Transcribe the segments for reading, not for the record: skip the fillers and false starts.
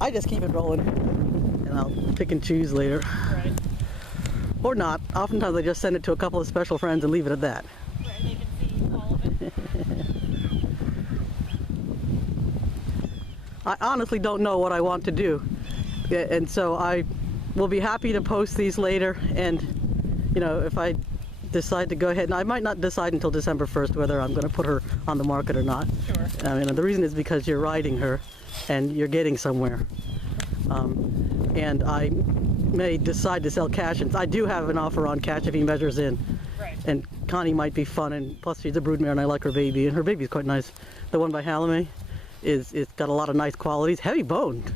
I just keep it rolling, and I'll pick and choose later. Right. Or not. Oftentimes I just send it to a couple of special friends and leave it at that. Right, they can see all of it. I honestly don't know what I want to do. Yeah, and so I will be happy to post these later, and you know, if I decide to go ahead, and I might not decide until December 1st whether I'm going to put her on the market or not. Sure. I mean, the reason is because you're riding her and you're getting somewhere. And I may decide to sell cash, and I do have an offer on cash if he measures in. Right. And Connie might be fun, and plus she's a broodmare and I like her baby, and her baby's quite nice. The one by Hallamay it's got a lot of nice qualities, heavy boned.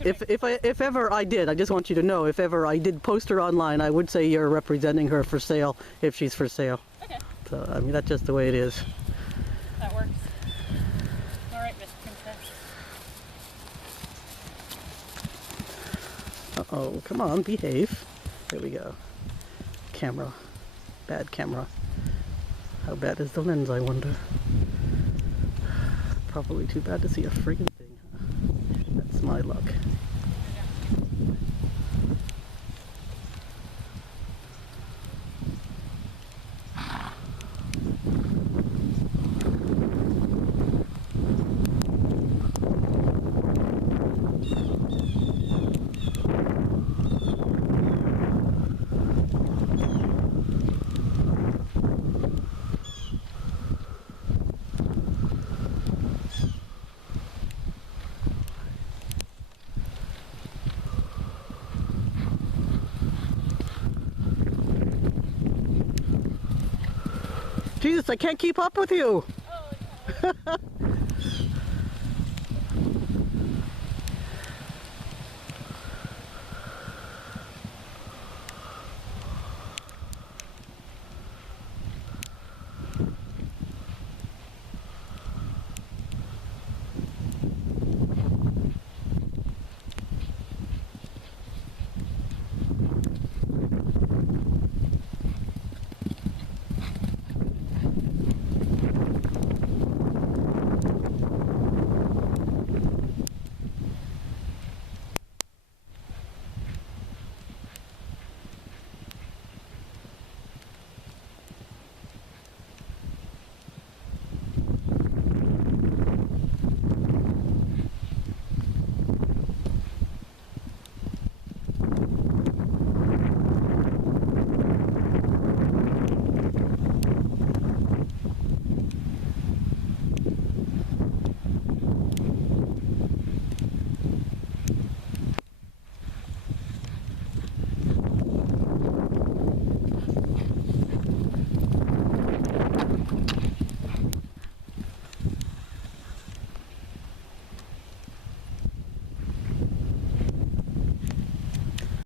If ever I did, I just want you to know, if ever I did post her online, I would say you're representing her for sale if she's for sale. Okay. So, I mean, that's just the way it is. That works. All right, Miss Princess. Uh-oh, come on, behave. There we go. Camera. Bad camera. How bad is the lens, I wonder? Probably too bad to see a friggin' thing. That's my luck. Jesus, I can't keep up with you. Oh,